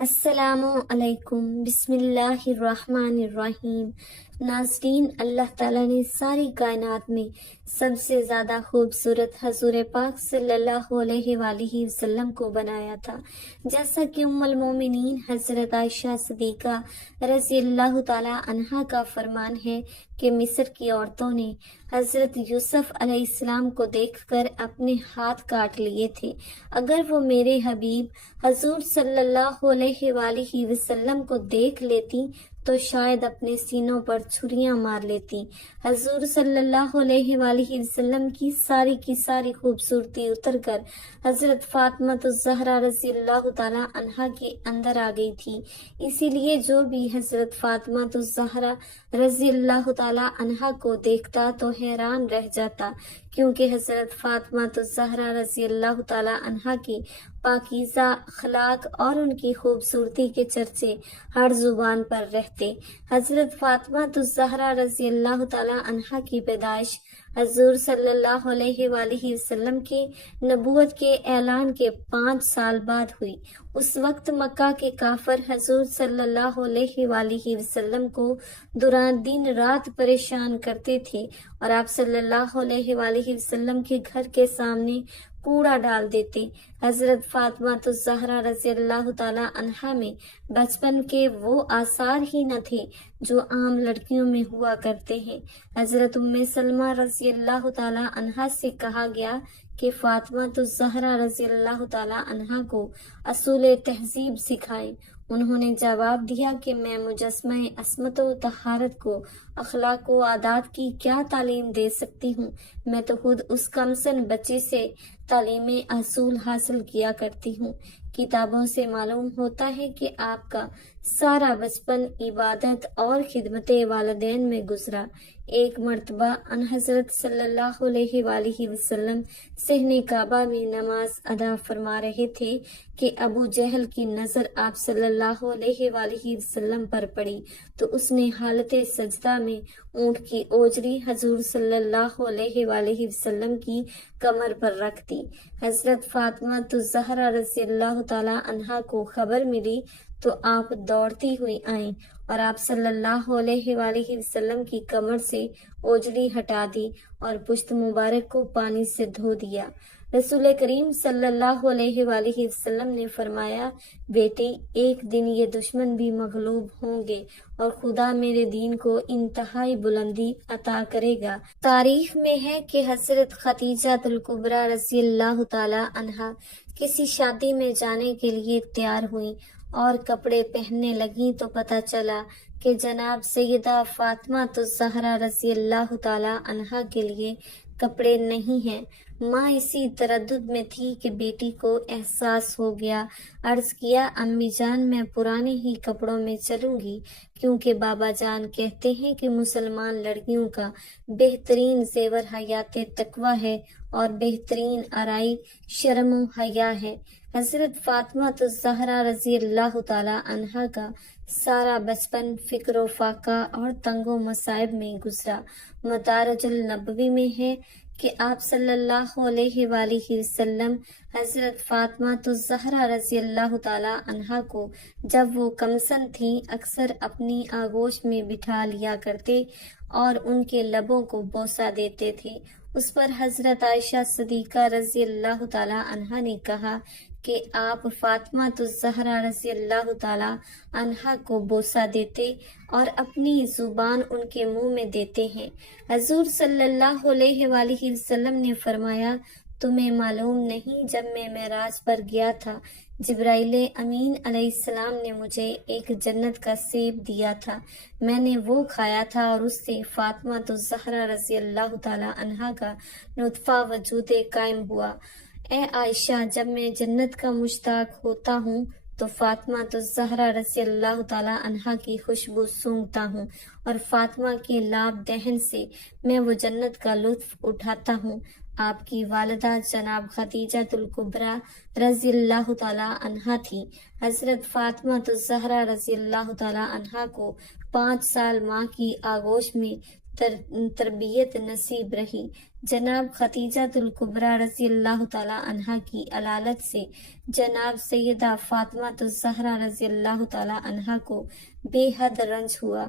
السلام علیکم، بسم اللہ الرحمن الرحیم۔ ناظرین، اللہ تعالیٰ نے ساری کائنات میں سب سے زیادہ خوبصورت حضور پاک صلی اللہ علیہ وآلہ وسلم کو بنایا تھا، جیسا کہ ام المومنین حضرت عائشہ صدیقہ رضی اللہ تعالیٰ عنہا کا فرمان ہے کہ مصر کی عورتوں نے حضرت یوسف علیہ السلام کو دیکھ کر اپنے ہاتھ کاٹ لیے تھے۔ اگر وہ میرے حبیب حضور صلی اللہ علیہ وآلہ وسلم کو دیکھ لیتی تو شاید اپنے سینوں پر چھریاں مار لیتی۔ حضور صلی اللہ علیہ وآلہ وسلم کی ساری خوبصورتی اتر کر حضرت فاطمہ الزہرا رضی اللہ تعالی عنہا کے اندر آ گئی تھی۔ اسی لیے جو بھی حضرت فاطمہ الزہرا رضی اللہ تعالی عنہا کو دیکھتا تو حیران رہ جاتا، کیونکہ حضرت فاطمہ الزہرا رضی اللہ تعالی عنہا کی پاکیزہ اخلاق اور ان کی خوبصورتی کے چرچے ہر زبان پر رہتے۔ حضرت فاطمہ الزہرا رضی اللہ تعالی عنہا کی پیدائش حضور صلی اللہ علیہ وآلہ وسلم کے نبوت کے اعلان کے 5 سال بعد ہوئی۔ اس وقت مکہ کے کافر حضور صلی اللہ علیہ وآلہ وسلم کو دوران دن رات پریشان کرتے تھے اور آپ صلی اللہ علیہ وآلہ وسلم کے گھر کے سامنے کوڑا ڈال دیتے۔ حضرت فاطمہ الزہرا رضی اللہ تعالی عنہا میں بچپن کے وہ آثار ہی نہ تھے جو عام لڑکیوں میں ہوا کرتے ہیں۔ حضرت ام سلمہ رضی اللہ تعالی عنہا سے کہا گیا کہ فاطمہ الزہرا رضی اللہ تعالی عنہا کو اصول تہذیب سکھائیں۔ انہوں نے جواب دیا کہ میں مجسمہ عصمت و طہارت کو اخلاق و عادات کی کیا تعلیم دے سکتی ہوں؟ میں تو خود اس کمسن بچی سے تعلیم اصول حاصل کیا کرتی ہوں۔ کتابوں سے معلوم ہوتا ہے کہ آپ کا سارا بچپن عبادت اور خدمت والدین میں گزرا۔ ایک مرتبہ ان حضرت صلی اللہ علیہ وآلہ وسلم صحن کعبہ میں نماز ادا فرما رہے تھے کہ ابو جہل کی نظر آپ صلی اللہ علیہ وآلہ وسلم پر پڑی تو اس نے حالت سجدہ میں اونٹ کی اوجری حضور صلی اللہ علیہ وآلہ وسلم کی کمر پر رکھ دی۔ حضرت فاطمہ الزہرا رضی اللہ تعالی عنہا کو خبر ملی تو آپ دوڑتی ہوئی آئیں اور آپ صلی اللہ علیہ وآلہ وسلم کی کمر سے اوجری ہٹا دی اور پشت مبارک کو پانی سے دھو دیا۔ رسول کریم صلی اللہ علیہ وآلہ وسلم نے فرمایا، بیٹی، ایک دن یہ دشمن بھی مغلوب ہوں گے اور خدا میرے دین کو انتہائی بلندی عطا کرے گا۔ تاریخ میں ہے کہ حضرت خدیجہ الکبریٰ رضی اللہ تعالی عنہا کسی شادی میں جانے کے لیے تیار ہوئیں اور کپڑے پہننے لگیں تو پتہ چلا کہ جناب سیدہ فاطمہ الزہرا رضی اللہ تعالی عنہا کے لیے کپڑے نہیں ہیں۔ ماں اسی تردد میں تھی کہ بیٹی کو احساس ہو گیا۔ عرض کیا، امی جان، میں پرانے ہی کپڑوں میں چلوں گی، کیونکہ بابا جان کہتے ہیں کہ مسلمان لڑکیوں کا بہترین زیور حیات تقویٰ ہے اور بہترین آرائی شرم و حیا ہے۔ حضرت فاطمہ الزہرا رضی اللہ تعالی عنہا کا سارا بچپن فکر و فاقہ اور تنگ و مصائب میں گزرا۔ مدارج النبوی میں ہے کہ آپ صلی اللہ علیہ وآلہ وسلم حضرت فاطمہ الزہرا رضی اللہ تعالی عنہا کو جب وہ کمسن تھیں اکثر اپنی آغوش میں بٹھا لیا کرتے اور ان کے لبوں کو بوسہ دیتے تھے۔ اس پر حضرت عائشہ صدیقہ رضی اللہ تعالی عنہا نے کہا کہ آپ فاطمہ الزہرا رضی اللہ تعالی عنہا کو بوسہ دیتے اور اپنی زبان ان کے منہ میں دیتے ہیں۔ حضور صلی اللہ علیہ وآلہ وسلم نے فرمایا، تمہیں معلوم نہیں، جب میں معراج پر گیا تھا جبرائیل امین علیہ السلام نے مجھے ایک جنت کا سیب دیا تھا، میں نے وہ کھایا تھا اور اس سے فاطمہ الزہرا رضی اللہ تعالی عنہا کا نطفہ وجود قائم ہوا۔ اے عائشہ، جب میں جنت کا مشتاق ہوتا ہوں تو فاطمہ الزہرا رضی اللہ تعالی عنہا کی خوشبو سونگھتا ہوں اور فاطمہ کے لاب دہن سے میں وہ جنت کا لطف اٹھاتا ہوں۔ آپ کی والدہ جناب خدیجہ الکبریٰ رضی اللہ تعالی عنہا تھی۔ حضرت فاطمہ الزہرا رضی اللہ تعالی عنہا کو 5 سال ماں کی آغوش میں تربیت نصیب رہی۔ جناب خدیجہ الکبریٰ رضی اللہ تعالیٰ عنہا کی علالت سے جناب سیدہ فاطمہ الزہرا رضی اللہ تعالیٰ عنہا کو بے حد رنج ہوا۔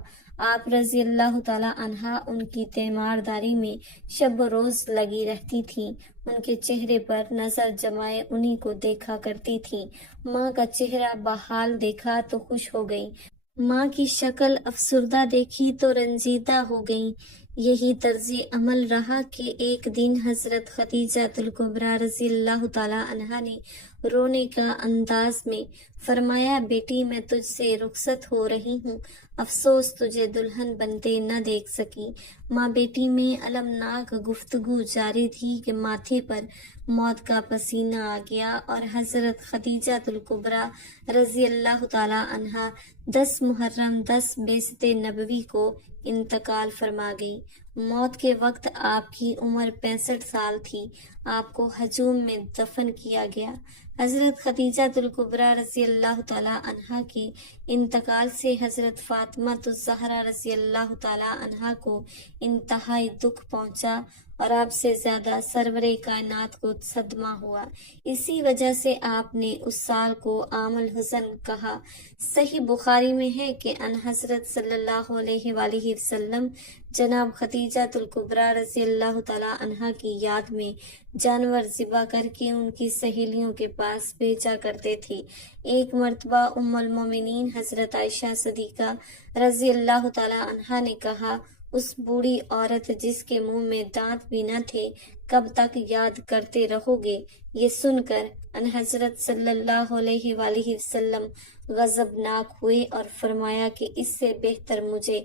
آپ رضی اللہ تعالیٰ عنہا ان کی تیمارداری میں شب و روز لگی رہتی تھیں۔ ان کے چہرے پر نظر جمائے انہی کو دیکھا کرتی تھیں۔ ماں کا چہرہ بحال دیکھا تو خوش ہو گئی، ماں کی شکل افسردہ دیکھی تو رنجیدہ ہو گئیں۔ یہی طرز عمل رہا کہ ایک دن حضرت خدیجہ الکبریٰ رضی اللہ تعالیٰ عنہا نے رونے کا انداز میں فرمایا، بیٹی میں تجھ سے رخصت ہو رہی ہوں، افسوس تجھے دلہن بنتے نہ دیکھ سکی۔ ماں بیٹی میں المناک گفتگو جاری تھی کہ ماتھے پر موت کا پسینہ آ گیا اور حضرت خدیجہ الکبریٰ رضی اللہ تعالیٰ عنہا 10 محرم 10 بعثت نبوی کو انتقال فرما گئی۔ موت کے وقت آپ کی عمر 65 سال تھی۔ آپ کو ہجوم میں دفن کیا گیا۔ حضرت خدیجہ الکبریٰ رضی اللہ تعالیٰ عنہا کے انتقال سے حضرت فاطمہ الزہرا رضی اللہ تعالیٰ عنہا کو انتہائی دکھ پہنچا اور آپ سے زیادہ سرور کائنات کو صدمہ ہوا۔ اسی وجہ سے آپ نے اس سال کو عام الحزن کہا۔ صحیح بخاری میں ہے کہ ان حضرت صلی اللہ علیہ وآلہ وسلم جناب خدیجہ الکبریٰ رضی اللہ تعالیٰ عنہا کی یاد میں جانور ذبح کر کے ان کی سہیلیوں کے پاس بھیجا کرتے تھے۔ ایک مرتبہ ام المومنین حضرت عائشہ صدیقہ رضی اللہ تعالیٰ عنہا نے کہا، اس بوڑھی عورت جس کے منہ میں دانت بھی نہ تھے کب تک یاد کرتے رہو گے؟ یہ سن کر ان حضرت صلی اللہ علیہ وآلہ وسلم غضبناک ہوئے اور فرمایا کہ اس سے بہتر مجھے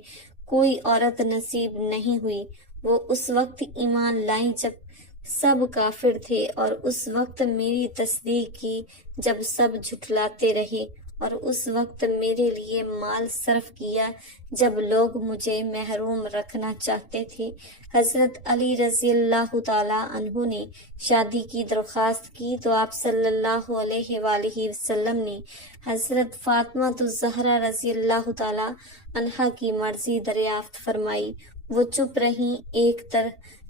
کوئی عورت نصیب نہیں ہوئی۔ وہ اس وقت ایمان لائیں جب سب کافر تھے، اور اس وقت میری تصدیق کی جب سب جھٹلاتے رہے، اور اس وقت میرے لیے مال صرف کیا جب لوگ مجھے محروم رکھنا چاہتے تھے۔ حضرت علی رضی اللہ تعالیٰ عنہ نے شادی کی درخواست کی تو آپ صلی اللہ علیہ وآلہ وسلم نے حضرت فاطمہ الزہرا رضی اللہ تعالیٰ عنہا کی مرضی دریافت فرمائی۔ وہ چپ رہیں، ایک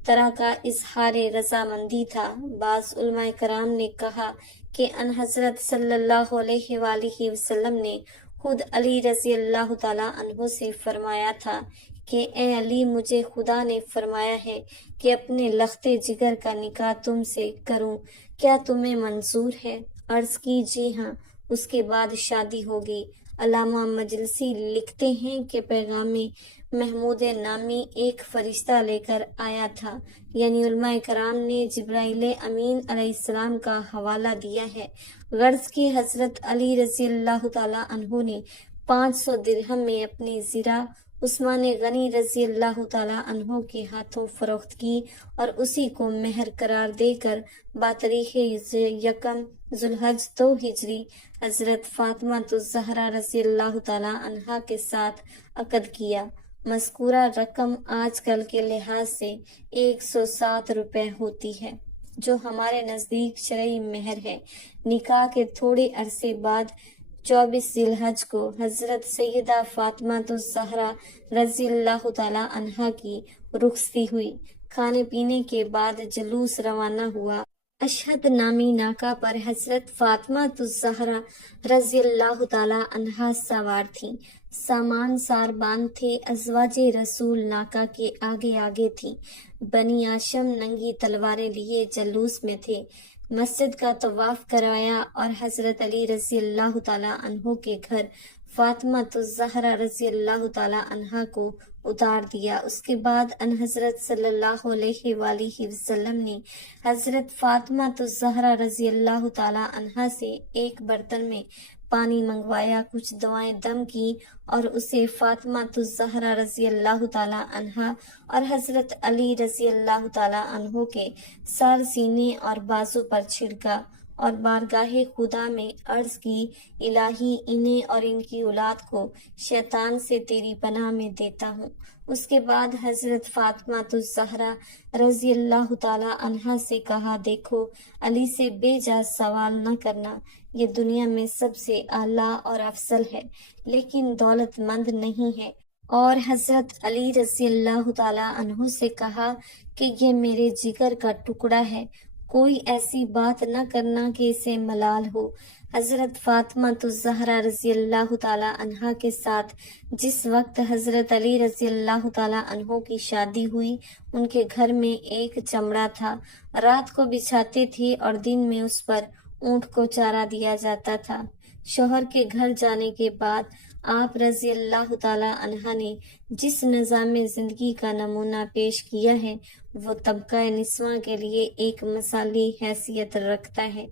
طرح کا اظہار رضامندی تھا۔ بعض علماء کرام نے کہا کہ ان حضرت صلی اللہ علیہ وآلہ وسلم نے خود علی رضی اللہ تعالیٰ عنہ سے فرمایا تھا کہ اے علی، مجھے خدا نے فرمایا ہے کہ اپنے لخت جگر کا نکاح تم سے کروں، کیا تمہیں منظور ہے؟ عرض کی جی ہاں۔ اس کے بعد شادی ہوگی۔ علامہ مجلسی لکھتے ہیں کہ پیغام محمود نامی ایک فرشتہ لے کر آیا تھا، یعنی علماء کرام نے جبرائیل امین علیہ السلام کا حوالہ دیا ہے۔ غرض کہ حضرت علی رضی اللہ تعالیٰ عنہ نے 500 درہم میں اپنی زرہ عثمان غنی رضی اللہ تعالیٰ عنہ کے ہاتھوں فروخت کی اور اسی کو مہر قرار دے کر بتاریخ 1 ذوالحج 2 ہجری حضرت فاطمہ الزہرا رضی اللہ تعالیٰ عنہا کے ساتھ عقد کیا۔ مذکورہ رقم آج کل کے لحاظ سے 107 روپے ہوتی ہے، جو ہمارے نزدیک شرعی مہر ہے۔ نکاح کے تھوڑے عرصے بعد 24 ذی الحج کو حضرت سیدہ فاطمہ الزہرا رضی اللہ تعالیٰ عنہا کی رخصتی ہوئی۔ کھانے پینے کے بعد جلوس روانہ ہوا۔ اشہد نامی ناکہ پر حضرت فاطمہ الزہرا رضی اللہ تعالیٰ عنہا سوار تھیں۔ سامان ساربان تھے۔ ازواج رسول ناکہ کے آگے آگے تھیں۔ بنی ہاشم ننگی تلواریں لیے جلوس میں تھے۔ مسجد کا طواف کروایا اور حضرت علی رضی اللہ تعالیٰ عنہ کے گھر فاطمہ الزہرا رضی اللہ تعالیٰ عنہا کو اتار دیا۔ اس کے بعد ان حضرت صلی اللہ علیہ وآلہ وسلم نے حضرت فاطمہ الزہرا رضی اللہ تعالیٰ عنہا سے ایک برتن میں پانی منگوایا، کچھ دعائیں دم کی اور اسے فاطمہ الزہرا رضی اللہ تعالیٰ عنہا اور حضرت علی رضی اللہ تعالیٰ عنہ کے سر، سینے اور بازو پر چھڑکا اور بارگاہ خدا میں عرض کی، الہی انہیں اور ان کی اولاد کو شیطان سے تیری پناہ میں دیتا ہوں۔ اس کے بعد حضرت فاطمہ الزہرا رضی اللہ تعالیٰ عنہا سے کہا، دیکھو علی سے بے جا سوال نہ کرنا، یہ دنیا میں سب سے اعلیٰ اور افضل ہے، لیکن دولت مند نہیں ہے۔ اور حضرت علی رضی اللہ تعالیٰ عنہ سے کہا کہ یہ میرے جگر کا ٹکڑا ہے، کوئی ایسی بات نہ کرنا کہ اسے ملال ہو۔ حضرت فاطمہ الزہرا رضی اللہ تعالیٰ عنہا کے ساتھ جس وقت حضرت علی رضی اللہ تعالیٰ عنہ کی شادی ہوئی، ان کے گھر میں ایک چمڑا تھا، رات کو بچھاتے تھے اور دن میں اس پر اونٹ کو چارہ دیا جاتا تھا۔ شوہر کے گھر جانے کے بعد آپ رضی اللہ تعالیٰ عنہ نے جس نظام زندگی کا نمونہ پیش کیا ہے وہ طبقہ نسواں کے لیے ایک مثالی حیثیت رکھتا ہے۔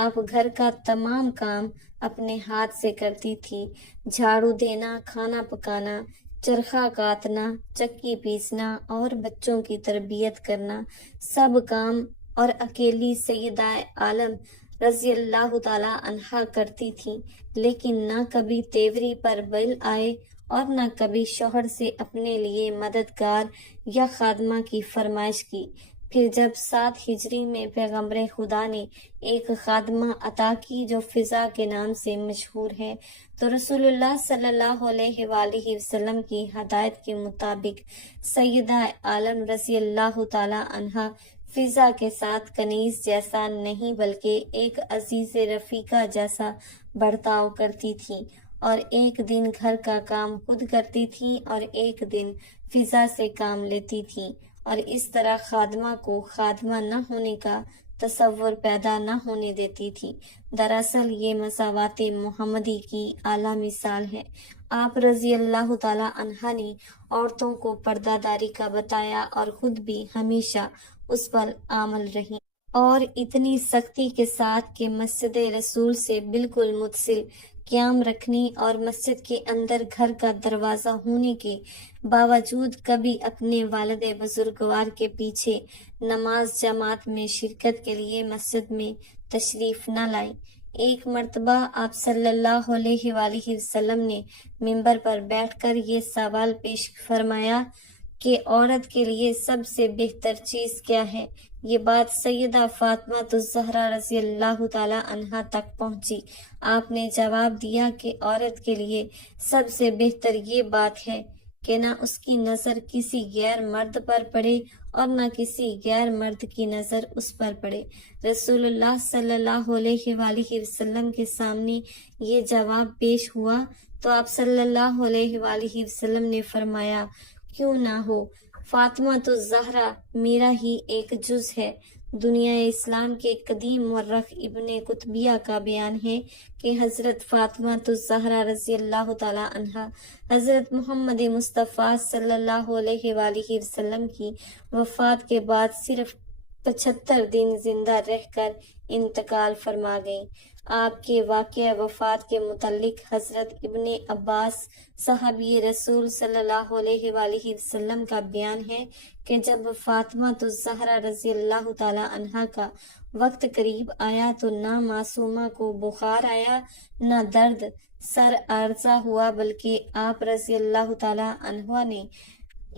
آپ گھر کا تمام کام اپنے ہاتھ سے کرتی تھی، جھاڑو دینا، کھانا پکانا، چرخہ کاتنا، چکی پیسنا اور بچوں کی تربیت کرنا، سب کام اور اکیلی سیدہ عالم رضی اللہ تعالیٰ عنہا کرتی تھی، لیکن نہ کبھی تیوری پر بل آئے اور نہ کبھی شوہر سے اپنے لیے مددگار یا خادمہ کی فرمائش کی۔ پھر جب 7 ہجری میں پیغمبر خدا نے ایک خادمہ عطا کی جو فضا کے نام سے مشہور ہے، تو رسول اللہ صلی اللہ علیہ وآلہ وسلم کی ہدایت کے مطابق سیدہ عالم رضی اللہ تعالی عنہا فضا کے ساتھ کنیز جیسا نہیں بلکہ ایک عزیز رفیقہ جیسا برتاؤ کرتی تھی، اور ایک دن گھر کا کام خود کرتی تھی اور ایک دن فضا سے کام لیتی تھی، اور اس طرح خادمہ کو خادمہ نہ ہونے کا تصور پیدا نہ ہونے دیتی تھی۔ دراصل یہ مساوات محمدی کی اعلیٰ مثال ہے۔ آپ رضی اللہ تعالی عنہا نے عورتوں کو پردہ داری کا بتایا اور خود بھی ہمیشہ اس پر عامل رہی، اور اتنی سختی کے ساتھ کہ مسجد رسول سے بالکل متصل قیام رکھنے اور مسجد کے اندر گھر کا دروازہ ہونے کے باوجود کبھی اپنے والد بزرگوار کے پیچھے نماز جماعت میں شرکت کے لیے مسجد میں تشریف نہ لائی۔ ایک مرتبہ آپ صلی اللہ علیہ وآلہ وسلم نے منبر پر بیٹھ کر یہ سوال پیش فرمایا کہ عورت کے لیے سب سے بہتر چیز کیا ہے؟ یہ بات سیدہ فاطمہ الزہرا رضی اللہ تعالی عنہا تک پہنچی۔ آپ نے جواب دیا کہ عورت کے لیے سب سے بہتر یہ بات ہے کہ نہ اس کی نظر کسی غیر مرد پر پڑے اور نہ کسی غیر مرد کی نظر اس پر پڑے۔ رسول اللہ صلی اللہ علیہ وآلہ وسلم کے سامنے یہ جواب پیش ہوا تو آپ صلی اللہ علیہ وآلہ وسلم نے فرمایا، کیوں نہ ہو، فاطمہ الزہرا میرا ہی ایک جز ہے۔ دنیا اسلام کے قدیم مورخ ابن قطبیہ کا بیان ہے کہ حضرت فاطمہ الزہرا رضی اللہ تعالی عنہا حضرت محمد مصطفیٰ صلی اللہ علیہ وآلہ وسلم کی وفات کے بعد صرف 75 دن زندہ رہ کر انتقال فرما گئیں۔ آپ کے واقعہ وفات کے متعلق حضرت ابن عباس صحابی رسول صلی اللہ علیہ وآلہ وسلم کا بیان ہے کہ جب فاطمہ الزہرا رضی اللہ تعالی عنہا کا وقت قریب آیا تو نہ معصومہ کو بخار آیا نہ درد سر عارضہ ہوا، بلکہ آپ رضی اللہ تعالی عنہ نے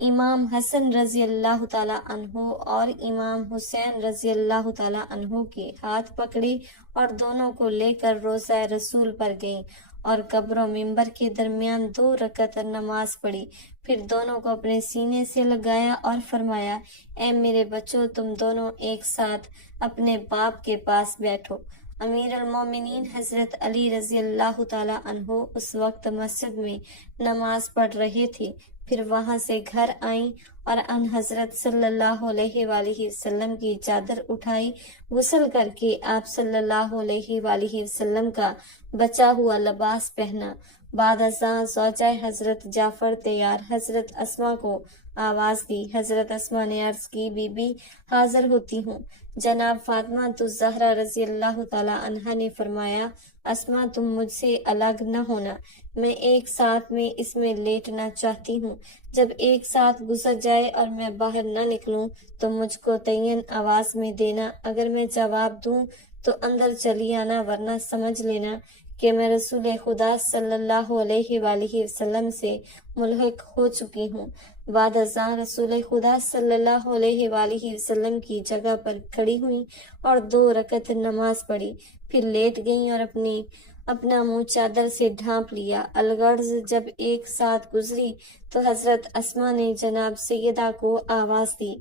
امام حسن رضی اللہ تعالی عنہ اور امام حسین رضی اللہ تعالی عنہ کے ہاتھ پکڑے اور دونوں کو لے کر روضہ رسول پر گئیں اور قبر و منبر کے درمیان 2 رکعت نماز پڑھی، پھر دونوں کو اپنے سینے سے لگایا اور فرمایا، اے میرے بچوں، تم دونوں ایک ساتھ اپنے باپ کے پاس بیٹھو۔ امیر المومنین حضرت علی رضی اللہ تعالی عنہ اس وقت مسجد میں نماز پڑھ رہے تھے، پھر وہاں سے گھر آئیں اور ان حضرت صلی اللہ علیہ وآلہ وسلم کی چادر اٹھائی، غسل کر کے آپ صلی اللہ علیہ وآلہ وسلم کا بچا ہوا لباس پہنا۔ بعد ازاں زوجہ حضرت جعفر تیار حضرت اسما کو آواز دی۔ حضرت اسما نے عرض کی، بی بی حاضر ہوتی ہوں۔ جناب فاطمہ الزہرا رضی اللہ تعالی عنہا نے فرمایا، اسما تم مجھ سے الگ نہ ہونا، میں ایک ساتھ میں اس میں لیٹنا چاہتی ہوں۔ جب ایک ساتھ گزر جائے اور میں باہر نہ نکلوں تو مجھ کو تعین آواز میں دینا، اگر میں جواب دوں تو اندر چلی آنا، ورنہ سمجھ لینا کہ میں رسول خدا صلی اللہ علیہ وآلہ وسلم سے ملحق ہو چکی ہوں۔ بعد ازاں رسول خدا صلی اللہ علیہ وآلہ وسلم کی جگہ پر کھڑی ہوئیں اور 2 رکعت نماز پڑھی، پھر لیٹ گئیں اور اپنی اپنا منہ چادر سے ڈھانپ لیا۔ الغرض جب ایک ساتھ گزری تو حضرت اسما نے جناب سیدہ کو آواز دی،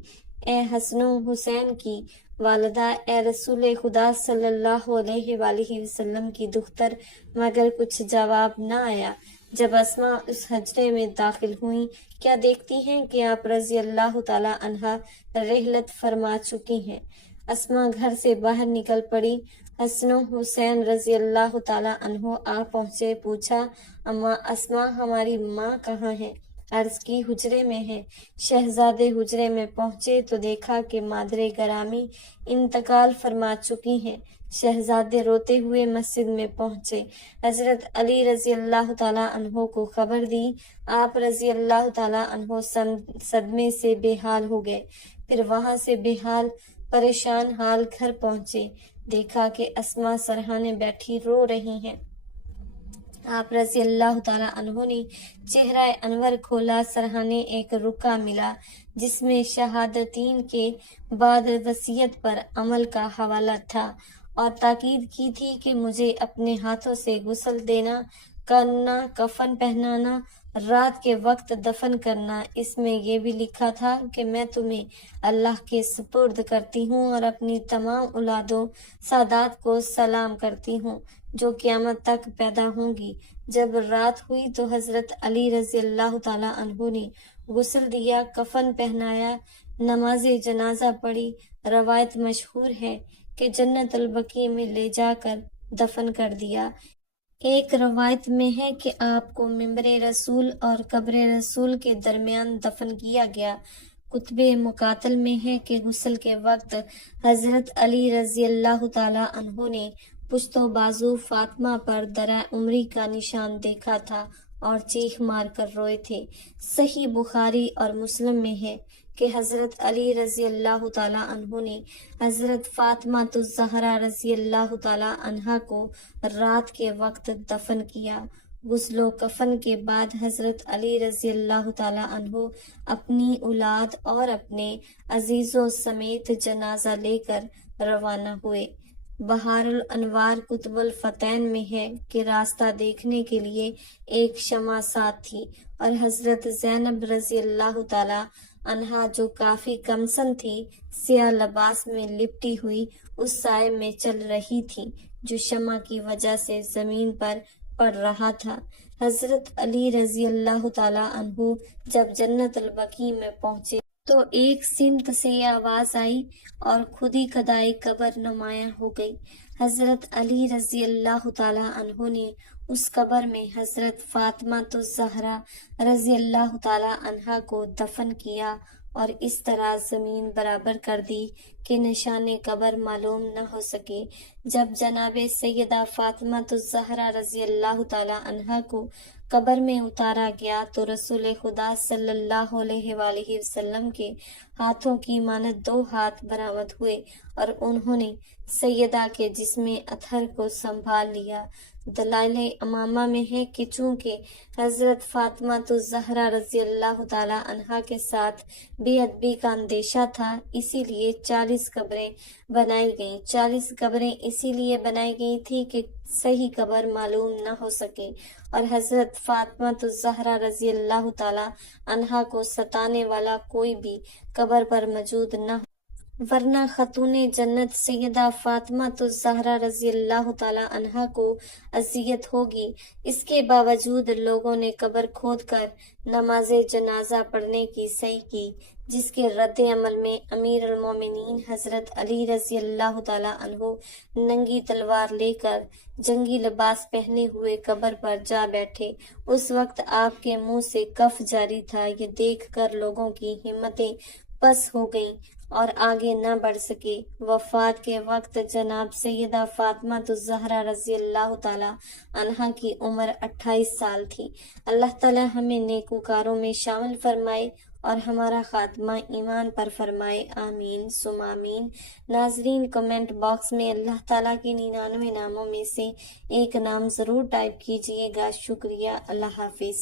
اے حسن و حسین کی والدہ، اے رسول خدا صلی اللہ علیہ وآلہ وسلم کی دختر، مگر کچھ جواب نہ آیا۔ جب اسما اس حجرے میں داخل ہوئیں، کیا دیکھتی ہیں کہ آپ رضی اللہ تعالی عنہا رحلت فرما چکی ہیں۔ اسما گھر سے باہر نکل پڑی۔ حسن و حسین رضی اللہ تعالی عنہ آ پہنچے۔ پوچھا، اماں اسما، ہماری ماں کہاں ہے؟ عرض کی، حجرے میں ہے۔ شہزادے حجرے میں پہنچے تو دیکھا کہ مادر گرامی انتقال فرما چکی ہیں۔ شہزادے روتے ہوئے مسجد میں پہنچے، حضرت علی رضی اللہ تعالیٰ عنہ کو خبر دی۔ آپ رضی اللہ تعالیٰ عنہ صدمے سے بے حال ہو گئے، پھر وہاں سے بے حال پریشان حال گھر پہنچے، دیکھا کہ اسما سرہانے بیٹھی رو رہی ہیں۔ آپ رضی اللہ تعالیٰ عنہ نے چہرہ انور کھولا، سرہانے ایک رکا ملا جس میں شہادتین کے بعد وصیت پر عمل کا حوالہ تھا، اور تاکید کی تھی کہ مجھے اپنے ہاتھوں سے غسل دینا، کرنا، کفن پہنانا، رات کے وقت دفن کرنا۔ اس میں یہ بھی لکھا تھا کہ میں تمہیں اللہ کے سپرد کرتی ہوں اور اپنی تمام اولاد و سادات کو سلام کرتی ہوں جو قیامت تک پیدا ہوں گی۔ جب رات ہوئی تو حضرت علی رضی اللہ تعالیٰ عنہ نے غسل دیا، کفن پہنایا، نماز جنازہ پڑھی۔ روایت مشہور ہے کہ جنت البقیع میں لے جا کر دفن کر دیا۔ ایک روایت میں ہے کہ آپ کو منبر رسول اور قبر رسول کے درمیان دفن کیا گیا۔ کتب مقاتل میں ہے کہ غسل کے وقت حضرت علی رضی اللہ تعالیٰ عنہ نے پشت و بازو فاطمہ پر درع عمری کا نشان دیکھا تھا اور چیخ مار کر روئے تھے۔ صحیح بخاری اور مسلم میں ہے کہ حضرت علی رضی اللہ تعالیٰ عنہ نے حضرت فاطمہ الزہرا رضی اللہ تعالیٰ عنہا کو رات کے وقت دفن کیا۔ غسل و کفن کے بعد حضرت علی رضی اللہ تعالیٰ عنہ اپنی اولاد اور اپنے عزیزوں سمیت جنازہ لے کر روانہ ہوئے۔ بہار الانوار کتب الفتین میں ہے کہ راستہ دیکھنے کے لیے ایک شمع ساتھ تھی، اور حضرت زینب رضی اللہ تعالیٰ عنہا جو کافی کم سن تھی، سیاہ لباس میں لپٹی ہوئی اس سائے میں چل رہی تھی جو شمع کی وجہ سے زمین پر پڑ رہا تھا۔ حضرت علی رضی اللہ تعالیٰ عنہ جب جنت البقیع میں پہنچے تو ایک سمت سے آواز آئی اور خودی کھدائی قبر نمایاں ہو گئی۔ حضرت علی رضی اللہ تعالیٰ عنہ نے اس قبر میں حضرت فاطمہ الزہرا رضی اللہ تعالیٰ عنہا کو دفن کیا اور اس طرح زمین برابر کر دی کہ نشان قبر معلوم نہ ہو سکے۔ جب جناب سیدہ فاطمہ الزہرا رضی اللہ تعالیٰ عنہا کو قبر میں اتارا گیا تو رسول خدا صلی اللہ علیہ وآلہ وسلم کے ہاتھوں کی مانند 2 ہاتھ برآمد ہوئے اور انہوں نے سیدہ کے جسم اطہر کو سنبھال لیا۔ دلائل امامہ میں ہے کہ چونکہ حضرت فاطمہ الزہرا رضی اللہ تعالیٰ عنہا کے ساتھ بے ادبی کا اندیشہ تھا، اسی لیے 40 قبریں بنائی گئیں۔ 40 قبریں اسی لیے بنائی گئی تھی کہ صحیح قبر معلوم نہ ہو سکے اور حضرت فاطمہ الزہرا رضی اللہ تعالیٰ عنہا کو ستانے والا کوئی بھی قبر پر موجود نہ ہو، ورنہ خاتون جنت سیدہ فاطمہ الزہرا رضی اللہ تعالیٰ عنہا کو اذیت ہوگی۔ اس کے باوجود لوگوں نے قبر کھود کر نماز جنازہ پڑھنے کی صحیح کی، جس کے رد عمل میں امیر المومنین حضرت علی رضی اللہ تعالیٰ عنہ ننگی تلوار لے کر جنگی لباس پہنے ہوئے قبر پر جا بیٹھے۔ اس وقت آپ کے منہ سے کف جاری تھا۔ یہ دیکھ کر لوگوں کی ہمتیں پس ہو گئیں اور آگے نہ بڑھ سکے۔ وفات کے وقت جناب سیدہ فاطمہ الزہرا رضی اللہ تعالیٰ عنہا کی عمر 28 سال تھی۔ اللہ تعالیٰ ہمیں نیکوکاروں میں شامل فرمائے اور ہمارا خاتمہ ایمان پر فرمائے، آمین ثم آمین۔ ناظرین، کمنٹ باکس میں اللہ تعالیٰ کے 99 ناموں میں سے ایک نام ضرور ٹائپ کیجئے گا۔ شکریہ۔ اللہ حافظ۔